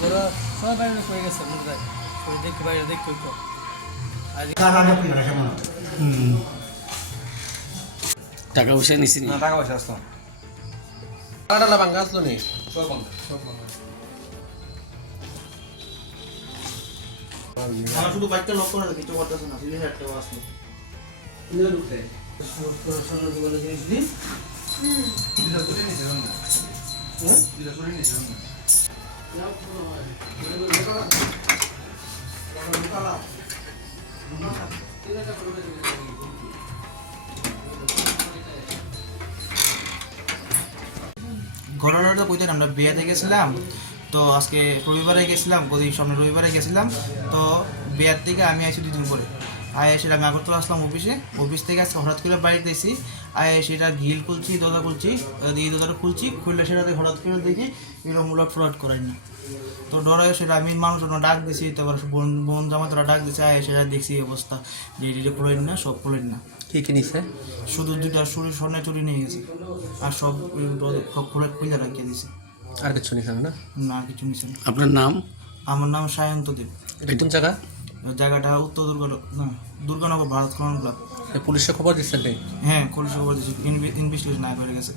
ঘোরা সবাই বাইরে করে গেছে মুদ্রায় ওই দেখে বাইরে দেখতে হইতো। টাকা পয়সা নিছি না। টাকা পয়সা আসতো টাকাটা ভাঙ্গা আসলো নি? শুধু বাইকটা লক করে কিছু করতেছে না। একটা আসলো ঘটনাটা কইতেন, আমরা বিয়েতে গেছিলাম, তো আজকে রবিবারে গেছিলাম কদিন সামনে রবিবারে গেছিলাম, তো বিয়ার থেকে আমি আসি দুদিন পরে। আয় এসে আমি আগরতলা আসলাম অফিসে অফিস থেকে আজকে হঠাৎ করে বাড়িতে এসি আয় সেটা গিল খুলছি দরজা খুলছি এই দরজাটা খুলছি খুললে সেটাতে হঠাৎ করে দেখি এরকম উলট ফ্লট করাই না। তো ডরে সেটা আমি মানুষজন ডাক দিছি তারপর বোন বোন জামা তারা ডাক দিছে আয় সেটা দেখছি অবস্থা। যে এটা খুলেন না সব খুলেন না। কি কি নিছে? শুধু দুইটা চুরি স্বর্ণে চুরি নিয়ে গেছে। আর সব সব খুলে খুলে রাখিয়ে দিছে। আর কিছু নিছে না? না কিছু মিশে আপনার নাম? আমার নাম সায়ন্ত দেব। এটা কোন জায়গা? জায়গাটা উত্তর দুর্গ না দুর্গানগর ভারত ক্লাব পুলিশে খবর দিচ্ছে হ্যাঁ পুলিশে খবর দিচ্ছে ইনভেস্টিগেশন আয় হয়ে গেছে।